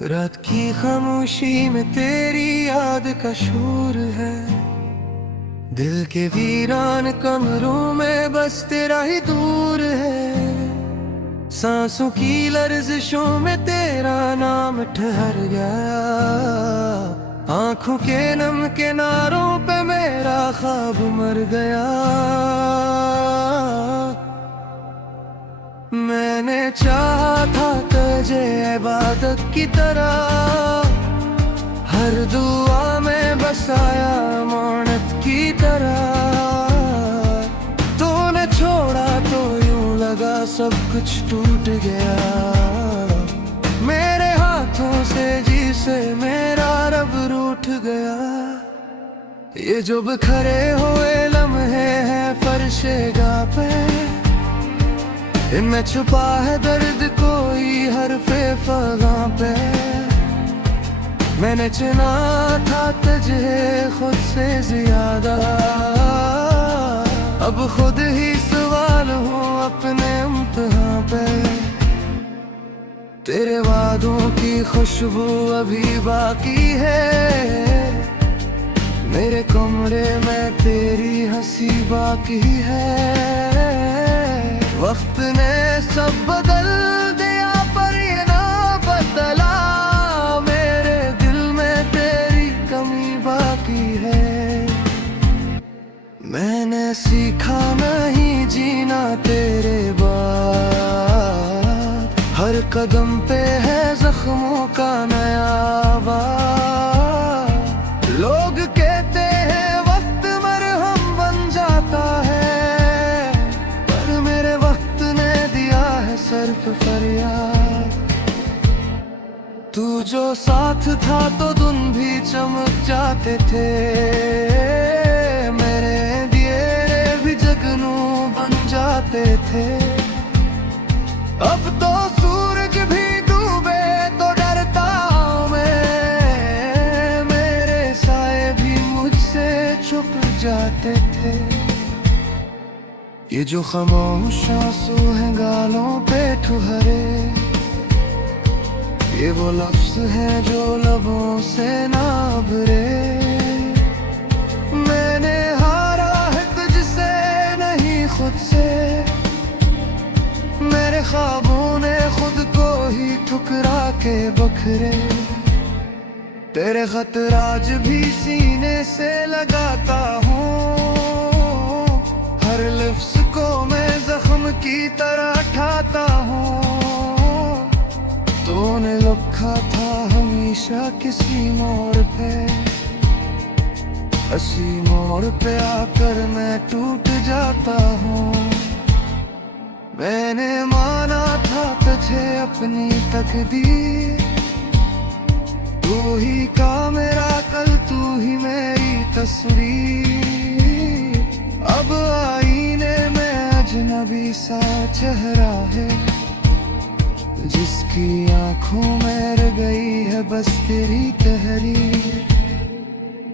रात की खामोशी में तेरी याद का शोर है। दिल के वीरान कमरों में बस तेरा ही दूर है। सांसों की लर्जिशों में तेरा नाम ठहर गया। आंखों के नम किनारों पे मेरा ख्वाब मर गया। मैंने चाहा था तुझे इबादत की तरह, हर दुआ में बसाया मानत की तरह। तूने छोड़ा तो यूं लगा सब कुछ टूट गया। मेरे हाथों से जिसे मेरा रब रूठ गया। ये जो बिखरे हुए लम्हे हैं फर्शे गा पे, इनमें छुपा है दर्द कोई हरफे फ़ग़ा पे। मैंने चुना था तुझे खुद से ज्यादा, अब खुद ही सवाल हूँ अपने इम्तिहान पे। तेरे वादों की खुशबू अभी बाकी है, मेरे कमरे में तेरी हंसी बाकी है। वक्त ने सब बदल दिया पर ये ना बदला, मेरे दिल में तेरी कमी बाकी है। मैंने सीखा नहीं जीना तेरे बाद, हर कदम पे है जख्मों का नया बार। लोग कहते हैं वक्त मरहम बन जाता है, पर मेरे वक्त ने दिया है सिर्फ फरियाद। तू जो साथ था तो दिन भी चमक जाते थे, मेरे दिए भी जगनू बन जाते थे। अब तो सूरज भी डूबे तो डरता हूं मैं, मेरे साए भी मुझसे छुप जाते थे। ये जो खामोश आंसू हैं गालों पे ठुहरे, ये वो लफ्ज हैं जो लबों से ना भरे। मैंने हारा है तुझसे नहीं खुद से, मेरे ख्वाबों ने खुद को ही ठुकरा के बखरे। तेरे खत आज भी सीने से लगाता हूँ, हर लफ्ज को मैं जख्म की तरह ठाता हूँ। तूने लिखा था हमेशा किसी मोड़ पे, हंसी मोड़ पे आकर मैं टूट जाता हूँ। मैंने माना था तुझे अपनी तकदीर, तू ही का मेरा कल, तू ही मेरी तस्वीर। अब आईने में अजनबी सा चेहरा है, जिसकी आंखों में रह गई है बस तेरी तहरीर।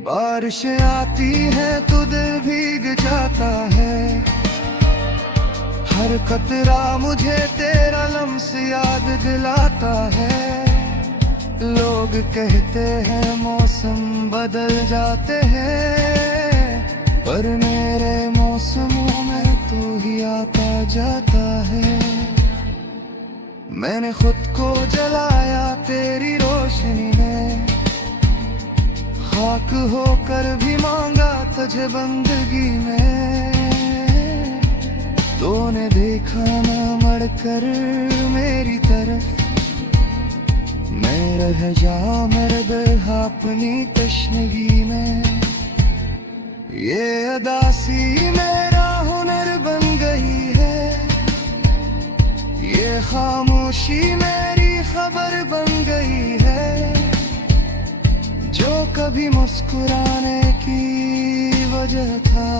बारिश आती है तो दिल भीग जाता है, हर कतरा मुझे तेरा लम्स याद दिलाता है। लोग कहते हैं मौसम बदल जाते हैं, पर मेरे मौसमों में तू ही आता जाता है। मैंने खुद को जलाया तेरी रोशनी में, खाक होकर भी मांगा तुझे बंदगी में। तूने देखा ना मड़कर मेरी तरफ, मैं रह जा मर्द अपनी तशनगी में। ये अदासी मेरा हुनर बन गई है, ये खामोशी मेरी खबर बन गई है। जो कभी मुस्कुराने की वजह था,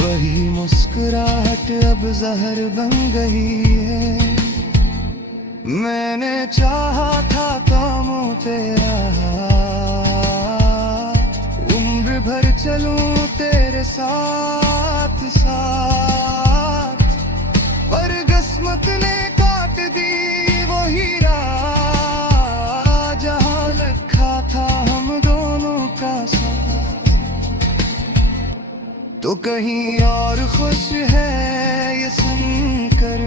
वही मुस्कुराहट अब जहर बन गई है। मैंने चाहा था थामूं तेरा हाथ, उम्र भर चलूं तेरे साथ साथ, पर किस्मत ने काट दी वही रात। तो कहीं और खुश है ये सुनकर।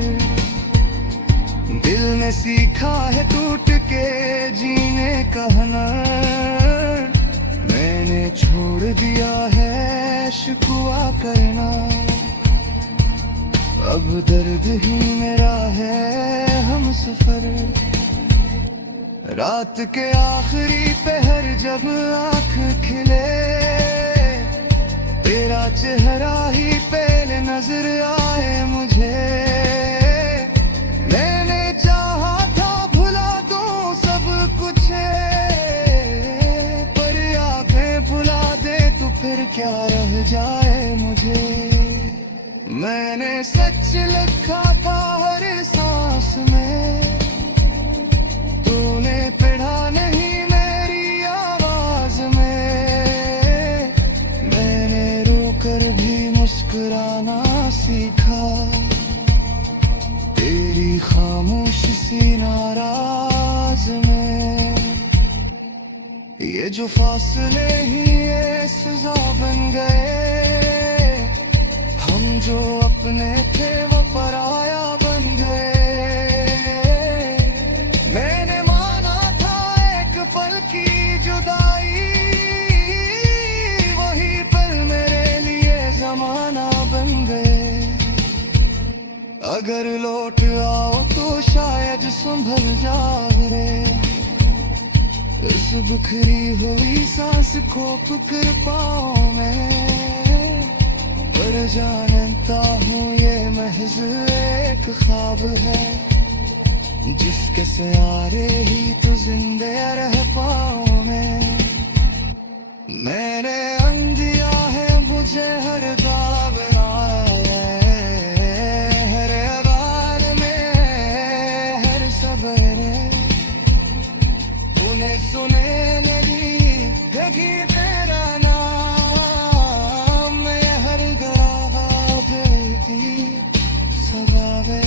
दिल ने सीखा है टूट के जीने का हुनर। मैंने छोड़ दिया है शिकवा करना, अब दर्द ही मेरा है हमसफर। रात के आखिरी पहर जब आँख खिले, तेरा चेहरा ही पहले नजर आए मुझे। मैंने चाहा था भुला दूं सब कुछ, पर यादें भुला दे तो फिर क्या रह जाए मुझे। मैंने सच लिखा था हर सांस में, तूने पढ़ा नहीं मेरी आवाज में। मैंने रोकर भी मुस्कुराना सीखा, तेरी खामोश सी नाराज में। ये जो फासले ही ये सजा बन गए, हम जो अपने थे वो पराया बन गए। मैंने माना था एक पल की जुदाई, वही पल मेरे लिए जमाना बन गए। अगर लौट आओ तो शायद संभल जाओ रे, उस बिखरी हुई सांस को पकड़ पाऊं मैं। पर जानता हूँ ये महज एक ख्वाब है, जिसके सहारे ही तो जिंदा रह पाऊं मैं। मैंने अंधिया है मुझे हर घबराए, हर आवाज में हर सब्र। तूने सुने नहीं कभी तेरा नाम, मैं हर गराह देती सवावे।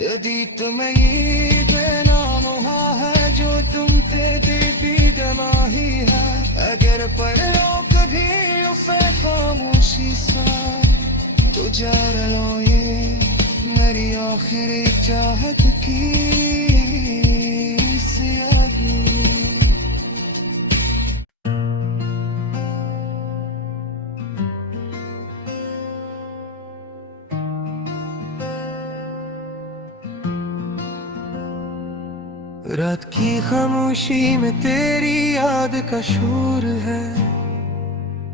यदि तुम्हें ये बेनाम है जो तुम पे देती गवाही है, अगर पढ़ो कभी उसे खामोशी सा, तो जार लो ये मेरी आखिरी चाहत की सियाही। रात की खामोशी में तेरी याद का शोर है,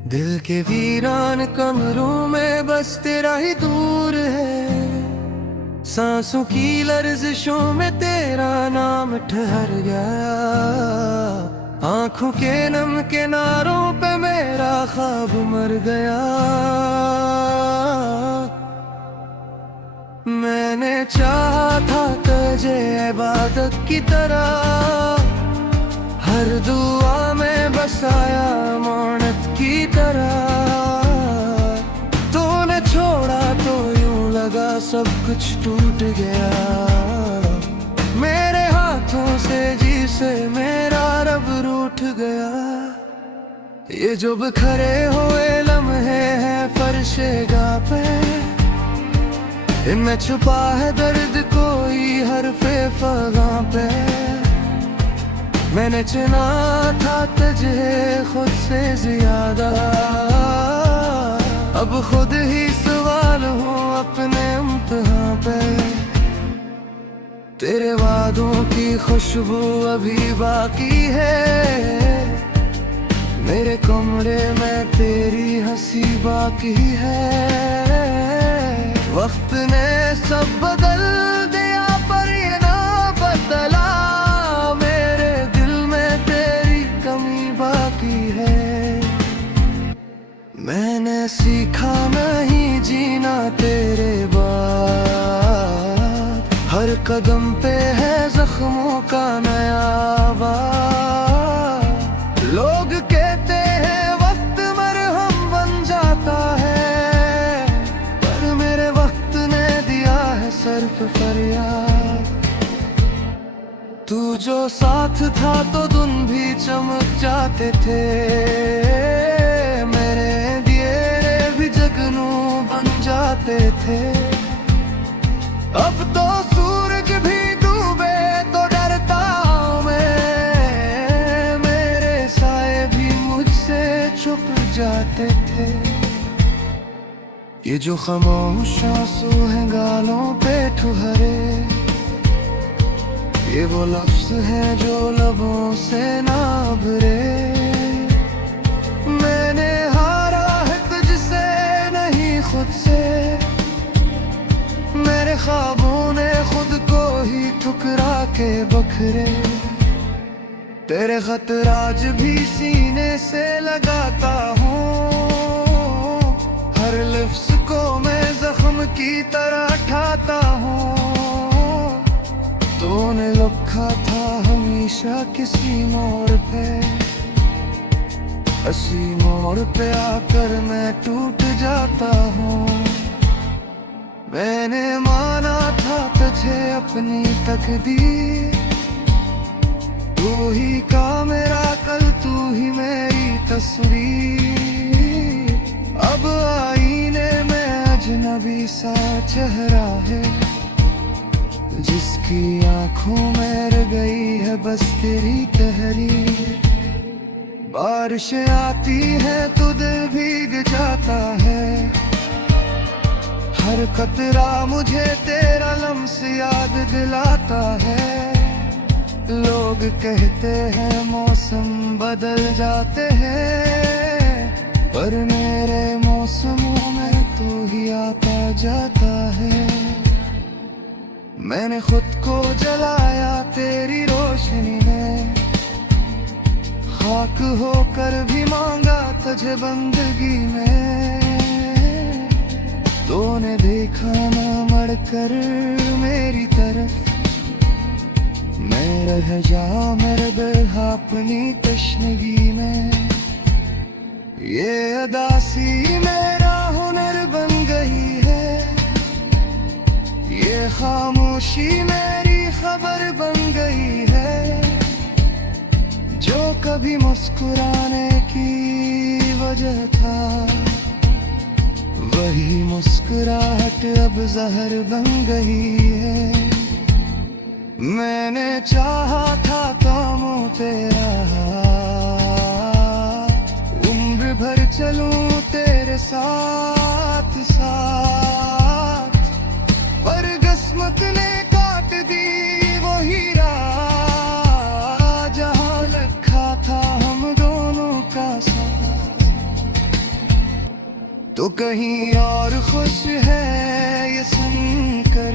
दिल के वीरान कमरों में बस तेरा ही दूर है। सांसों की लर्जिशों में तेरा नाम ठहर गया, आंखों के नम किनारों पे मेरा ख्वाब मर गया। मैंने चाहा था तुझे इबादत की तरह, हर दुआ में बसाया मानत की तरह। तूने छोड़ा तो यूं लगा सब कुछ टूट गया, मेरे हाथों से जिसे मेरा रब रूठ गया। ये जो बिखरे हुए लम्हे हैं फर्शे गा पे, इनमें छुपा है दर्द कोई हरफे फगा पे। मैंने चुना था तुझे खुद से ज्यादा, अब खुद ही सवाल हूँ अपने इम्तिहान पे। तेरे वादों की खुशबू अभी बाकी है, मेरे कमरे में तेरी हंसी बाकी है। वक्त ने सब बदल दिया पर ये ना बदला, मेरे दिल में तेरी कमी बाकी है। मैंने सीखा नहीं जीना तेरे बाद, हर कदम पे है जख्मों का नया बार। लोग कहते हैं वक्त मरहम बन जाता है, पर मेरे वक्त ने दिया है सिर्फ फरियाद। तू जो साथ था तो दिन भी चमक जाते थे, मेरे दिए जाते थे। ये जो खामोश आंसू हैं गालों पे ठुहरे, ये वो लफ्ज हैं जो लबों से ना भरे। मैंने हारा है तुझसे नहीं खुद से, मेरे ख्वाबों ने खुद को ही ठुकरा के बखरे। तेरे खतराज भी सीने से लगाता हूँ, हर लफ्ज को मैं जख्म की तरह ठाता हूँ। तूने लिखा था हमेशा किसी मोड़ पे, हंसी मोड़ पे आकर मैं टूट जाता हूँ। मैंने माना था तुझे अपनी तकदीर, तू ही का मेरा कल, तू ही मेरी तस्वीर। अब आईने में अजनबी सा चेहरा है, जिसकी आंखों में रह गई है बस तेरी तहरीर। बारिशें आती है तो दिल भीग जाता है, हर कतरा मुझे तेरा लम्स याद दिलाता है। लोग कहते हैं मौसम बदल जाते हैं, पर मेरे मौसमों में तू ही आता जाता है। मैंने खुद को जलाया तेरी रोशनी में, खाक होकर भी मांगा तुझे बंदगी में। तूने देखा ना मड़कर मेरी तरफ, मैं रह जा मेरे दिल अपनी तशनगी में। ये अदासी मेरा हुनर बन गई है, ये खामोशी मेरी खबर बन गई है। जो कभी मुस्कुराने की वजह था, वही मुस्कुराहट अब जहर बन गई है। मैंने चाहा था कामों तेरा, उम्र भर चलूं तेरे साथ साथ, पर किस्मत ने काट दी वो हीरा, जहां लिखा था हम दोनों का साथ। तो कहीं और खुश है ये सुनकर,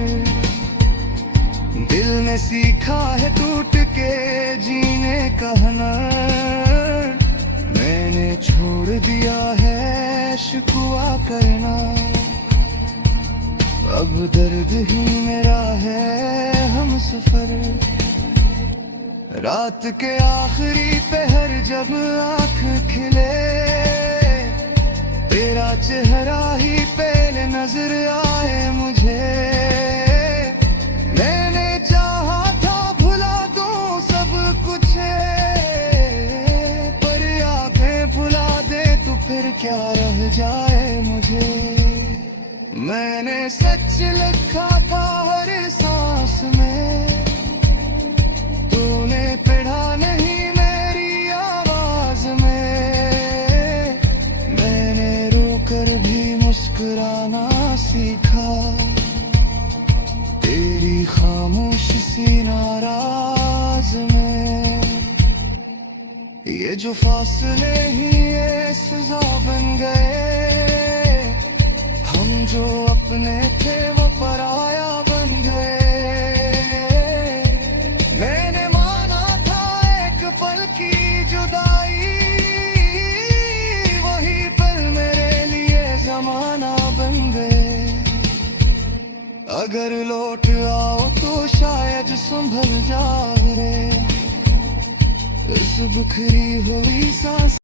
दिल ने सीखा है टूट के जीने का हुनर। मैंने छोड़ दिया है शिकवा करना, अब दर्द ही मेरा है हम सफर। रात के आखिरी पहर जब आँख खिले, तेरा चेहरा ही पहले नजर आए मुझे। मैंने चाहा था भुला दूं सब कुछ, पर यादें भुला दे तो फिर क्या रह जाए मुझे। मैंने सच लिखा था हर सांस में, तूने पढ़ा नहीं मेरी आवाज में। मैंने रोकर भी मुस्कुराना सीखा, तेरी खामोश सी नाराज में। ये जो फासले ही ये सजा बन गए, हम जो अपने थे वो पराया बन गए। मैंने माना था एक पल की जुदाई, वही पल मेरे लिए जमाना बन गए। अगर लौट आओ तो शायद संभल जाओ रे, इस बुखरी हुई सांस